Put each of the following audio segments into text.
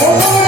Oh,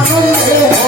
আনন্দে